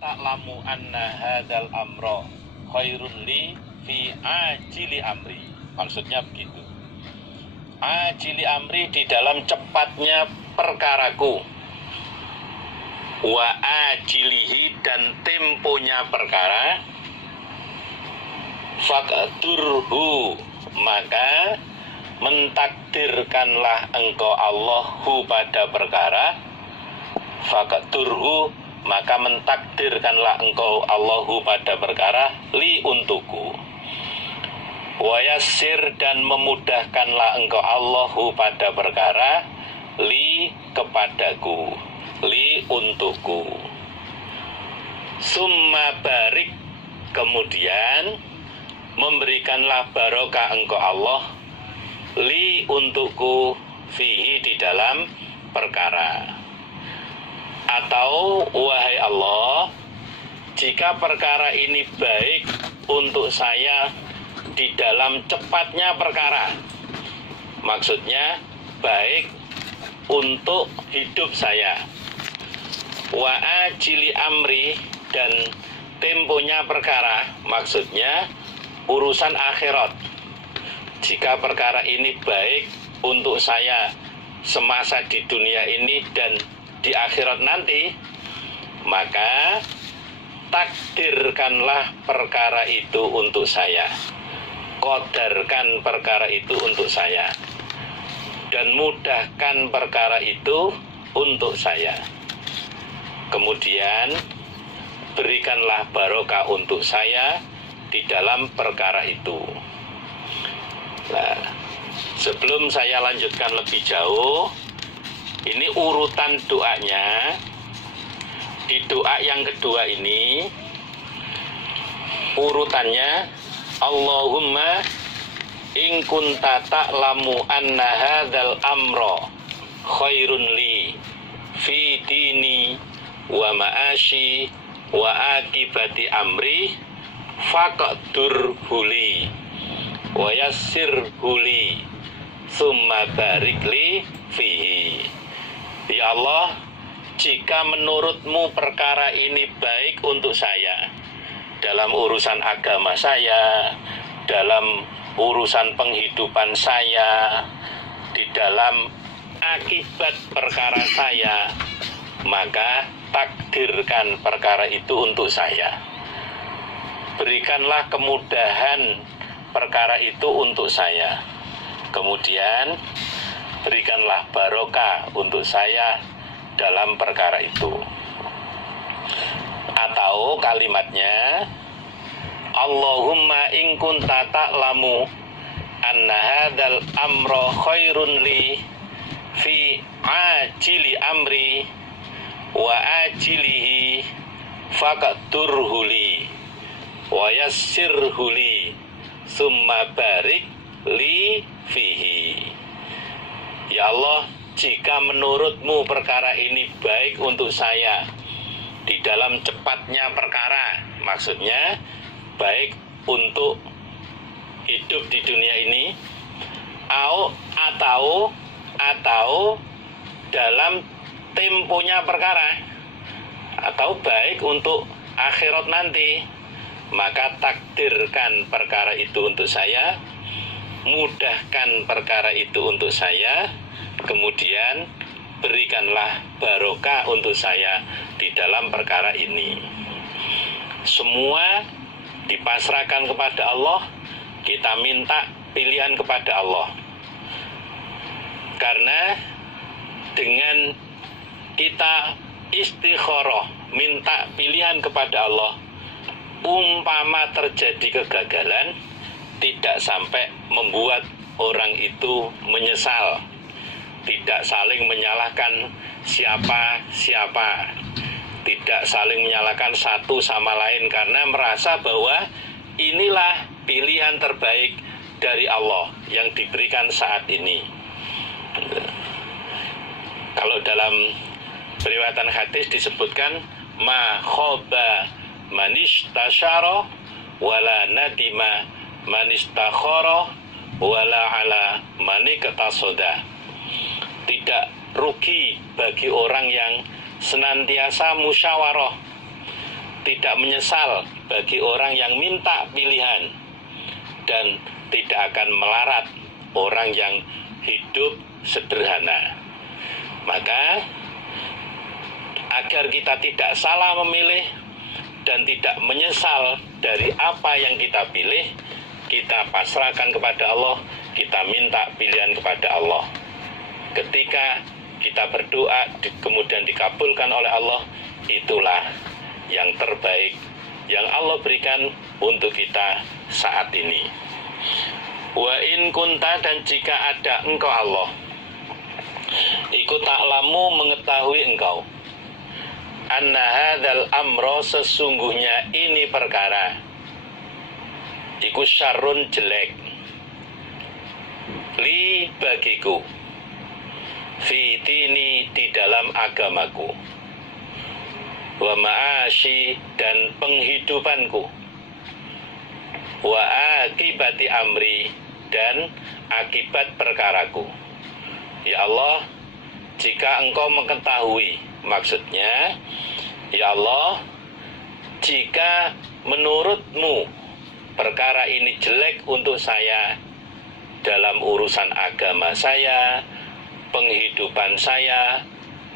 ta'lamu anna hadzal amra khairun li fi ajili amri. Maksudnya begitu. Ajili amri di dalam cepatnya perkaraku. Wa ajilihi dan temponya perkara. Faqdurhu maka mentakdirkanlah engkau Allahu pada perkara. Faqdurhu maka mentakdirkanlah engkau Allahu pada perkara li untukku. Wa yassir dan memudahkanlah engkau Allahu pada perkara li kepadaku, li untukku. Summa barik kemudian memberikanlah barokah engkau Allah li untukku fihi di dalam perkara. Atau wahai Allah, jika perkara ini baik untuk saya di dalam cepatnya perkara, maksudnya baik untuk hidup saya. Wa ajili amri dan temponya perkara, maksudnya urusan akhirat. Jika perkara ini baik untuk saya semasa di dunia ini dan di akhirat nanti, maka takdirkanlah perkara itu untuk saya, qadarkan perkara itu untuk saya, dan mudahkan perkara itu untuk saya. Kemudian berikanlah barokah untuk saya di dalam perkara itu. Nah, sebelum saya lanjutkan lebih jauh, ini urutan doanya. Di doa yang kedua ini urutannya, Allahumma in kunta ta'lamu anna hadzal amra khairun li fi dini wa ma'ashi wa akibati amri faqdur huli wa yassir huli summa barik li fihi. Ya Allah, jika menurutmu perkara ini baik untuk saya dalam urusan agama saya, dalam urusan penghidupan saya, di dalam akibat perkara saya, maka takdirkan perkara itu untuk saya. Berikanlah kemudahan perkara itu untuk saya. Kemudian berikanlah barokah untuk saya dalam perkara itu. Atau kalimatnya, Allahumma in kunta ta'lamu anna hadzal amra khairun li fi ajili amri wa ajilihi faqdurhu li wa yassirhu li summa barik li fihi. Ya Allah, jika menurutmu perkara ini baik untuk saya di dalam cepatnya perkara, maksudnya baik untuk hidup di dunia ini, atau dalam temponya perkara, atau baik untuk akhirat nanti, maka takdirkan perkara itu untuk saya, mudahkan perkara itu untuk saya, kemudian berikanlah barokah untuk saya di dalam perkara ini. Semua dipasrahkan kepada Allah, kita minta pilihan kepada Allah. Karena dengan kita istikharah, minta pilihan kepada Allah, umpama terjadi kegagalan, tidak sampai membuat orang itu menyesal, tidak saling menyalahkan siapa-siapa, tidak saling menyalahkan satu sama lain, karena merasa bahwa inilah pilihan terbaik dari Allah yang diberikan saat ini. Kalau dalam riwayatan hadis disebutkan, ma khoba manishtasyara wala nadima manistakhara wala ala maniktasoda. Tidak rugi bagi orang yang senantiasa musyawarah, tidak menyesal bagi orang yang minta pilihan, dan tidak akan melarat orang yang hidup sederhana. Maka agar kita tidak salah memilih dan tidak menyesal dari apa yang kita pilih, kita pasrahkan kepada Allah, kita minta pilihan kepada Allah. Ketika kita berdoa kemudian dikabulkan oleh Allah, itulah yang terbaik yang Allah berikan untuk kita saat ini. Wa in kunta, dan jika ada engkau Allah, iku ta'lamu, mengetahui engkau, anna hadzal amro, sesungguhnya ini perkara, iku syarrun, jelek, li, bagiku, fi dini, di dalam agamaku, wa ma'ashi, dan penghidupanku, wa akibati amri, dan akibat perkaraku. Ya Allah, jika engkau mengetahui, maksudnya, ya Allah, jika menurutmu perkara ini jelek untuk saya dalam urusan agama saya, penghidupan saya,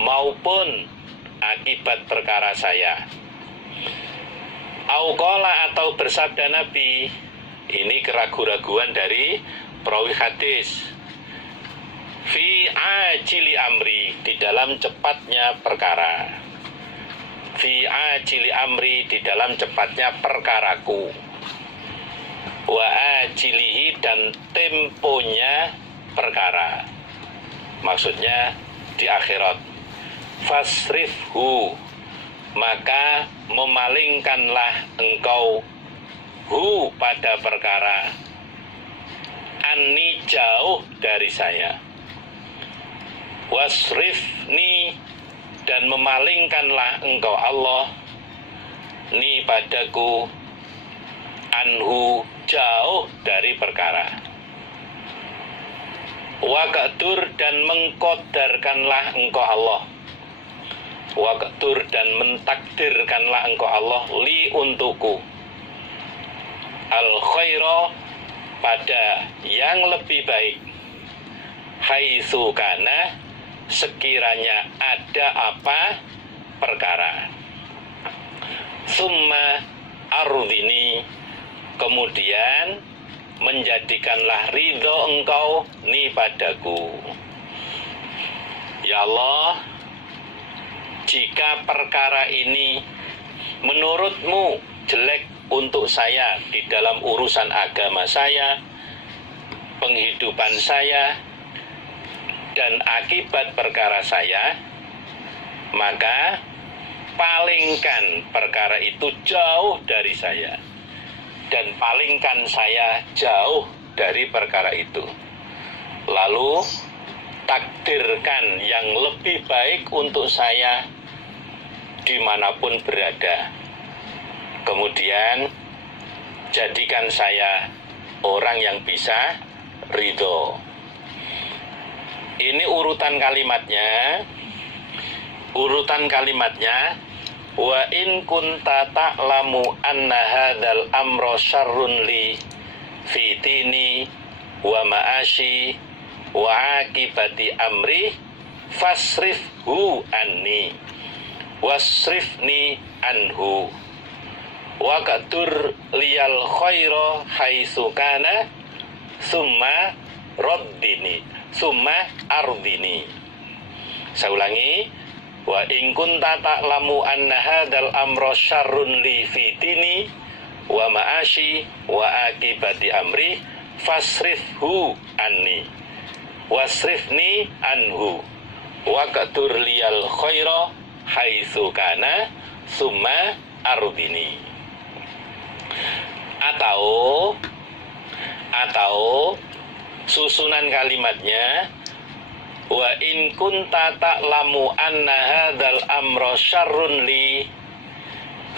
maupun akibat perkara saya. Auqala, atau bersabda Nabi, ini keraguan-raguan dari perawi hadis, fi ajili amri, di dalam cepatnya perkara, fi ajili amri, di dalam cepatnya perkaraku, wa ajilihi, dan temponya perkara, maksudnya di akhirat. Fasrifhu, maka memalingkanlah engkau hu, pada perkara, anni, jauh dari saya, wasrifni, dan memalingkanlah engkau Allah, ni, padaku, anhu, jauh dari perkara, waqtur, dan mengkodarkanlah engkau Allah, waqtur, dan mentakdirkanlah engkau Allah, li, untukku, al khaira, pada yang lebih baik, haitsu kana, sekiranya ada apa perkara, summa ardhini, kemudian menjadikanlah ridho engkau ni padaku. Ya Allah, jika perkara ini menurutmu jelek untuk saya di dalam urusan agama saya, penghidupan saya, dan akibat perkara saya, maka palingkan perkara itu jauh dari saya, dan palingkan saya jauh dari perkara itu. Lalu takdirkan yang lebih baik untuk saya dimanapun berada. Kemudian jadikan saya orang yang bisa ridho. Ini urutan kalimatnya. Urutan kalimatnya, wa in kunta ta'lamu anna hadzal amra syarrun li fi dini wa ma'ashi wa akibati amri fasrifhu anni wasrifni anhu waqtur liyal khaira haitsu kana summa ardini. Saya ulangi, wa in kunta ta'lamu anna hadzal amra syarrun li fi dini wa ma'ashi wa akibati amri fasrifhu anni wasrifni anhu waqtur liyal khaira haitsu kana summa ardini. Atau susunan kalimatnya, wa in kunta ta'lamu anna hadzal amra syarrun li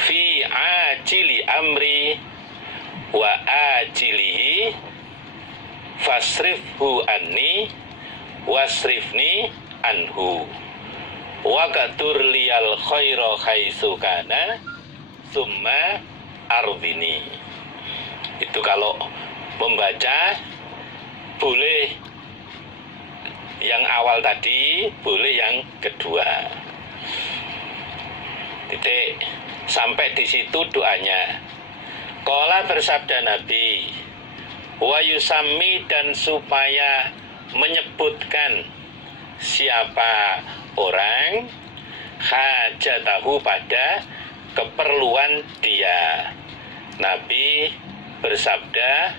fi ajili amri wa ajilihi fasrifhu anni wasrifni anhu waqtur liyal khaira haitsu kana tsumma ardhini. Itu kalau membaca boleh yang awal tadi, boleh yang kedua. Titik. Sampai di situ doanya. Qala bersabda Nabi, wa yusammi, dan supaya menyebutkan siapa orang hajatahu pada keperluan dia. Nabi bersabda,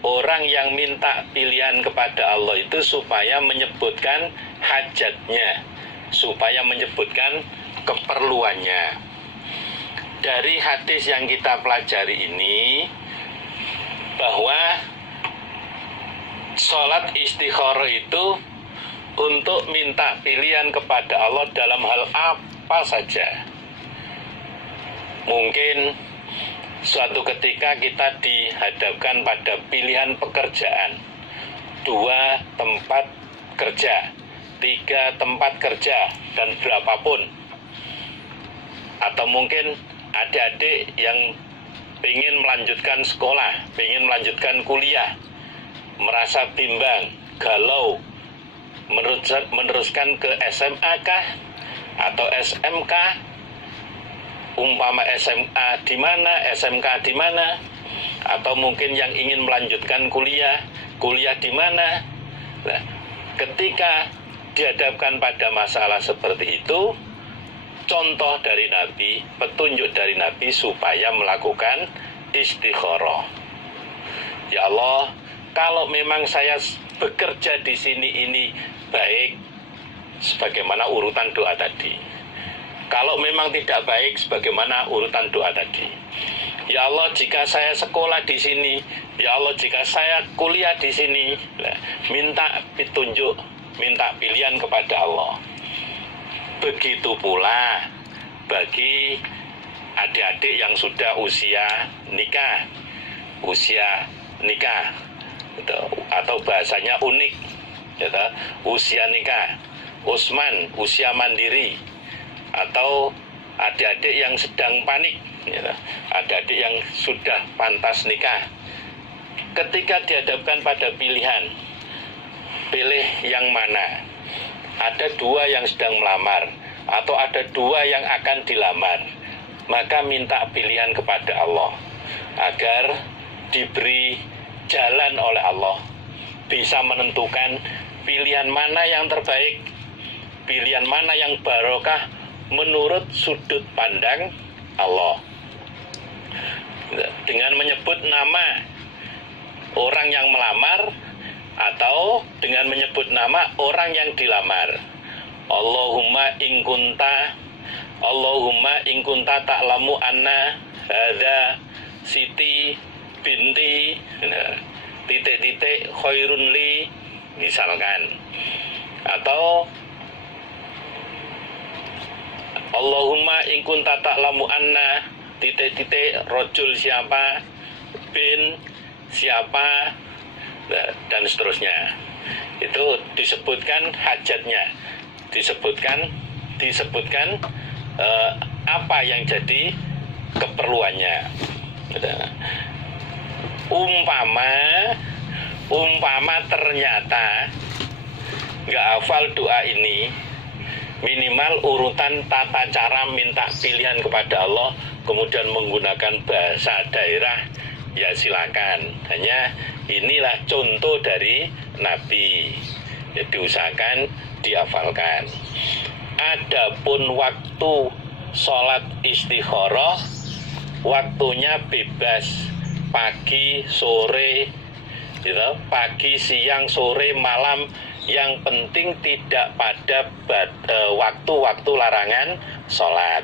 orang yang minta pilihan kepada Allah itu supaya menyebutkan hajatnya, supaya menyebutkan keperluannya. Dari hadis yang kita pelajari ini, bahwa sholat istikharah itu untuk minta pilihan kepada Allah dalam hal apa saja. Mungkin suatu ketika kita dihadapkan pada pilihan pekerjaan, 2 tempat kerja, 3 tempat kerja, dan berapapun. Atau mungkin adik-adik yang ingin melanjutkan sekolah, ingin melanjutkan kuliah, merasa bimbang, galau, meneruskan ke SMA kah atau SMK, umpama SMA di mana, SMK di mana, atau mungkin yang ingin melanjutkan kuliah di mana. Nah, ketika dihadapkan pada masalah seperti itu, contoh dari Nabi, petunjuk dari Nabi supaya melakukan istikharah. Ya Allah, kalau memang saya bekerja di sini ini baik, sebagaimana urutan doa tadi. Kalau memang tidak baik, sebagaimana urutan doa tadi. Ya Allah, jika saya sekolah di sini, ya Allah, jika saya kuliah di sini, minta petunjuk, minta pilihan kepada Allah. Begitu pula bagi adik-adik yang sudah usia nikah, atau bahasanya unik, usia nikah, usman, usia mandiri, atau adik-adik yang sedang panik, adik-adik yang sudah pantas nikah. Ketika dihadapkan pada pilihan, pilih yang mana? Ada 2 yang sedang melamar, atau ada 2 yang akan dilamar, maka minta pilihan kepada Allah agar diberi jalan oleh Allah, bisa menentukan pilihan mana yang terbaik, pilihan mana yang barokah menurut sudut pandang Allah. Dengan menyebut nama orang yang melamar, atau dengan menyebut nama orang yang dilamar. Allahumma in kunta ta'lamu anna hadza siti binti titik-titik khairun li, misalkan. Atau Allahumma in kunta ta'lamu anna titik-titik rojul siapa, bin siapa, dan seterusnya. Itu disebutkan hajatnya, disebutkan apa yang jadi keperluannya. Umpama ternyata nggak hafal doa ini, minimal urutan tata cara minta pilihan kepada Allah, kemudian menggunakan bahasa daerah, ya silakan. Hanya inilah contoh dari Nabi, ya, diusahakan dihafalkan. Adapun waktu sholat istikharah, waktunya bebas, pagi, sore, gitu, pagi, siang, sore, malam. Yang penting tidak pada waktu-waktu larangan sholat.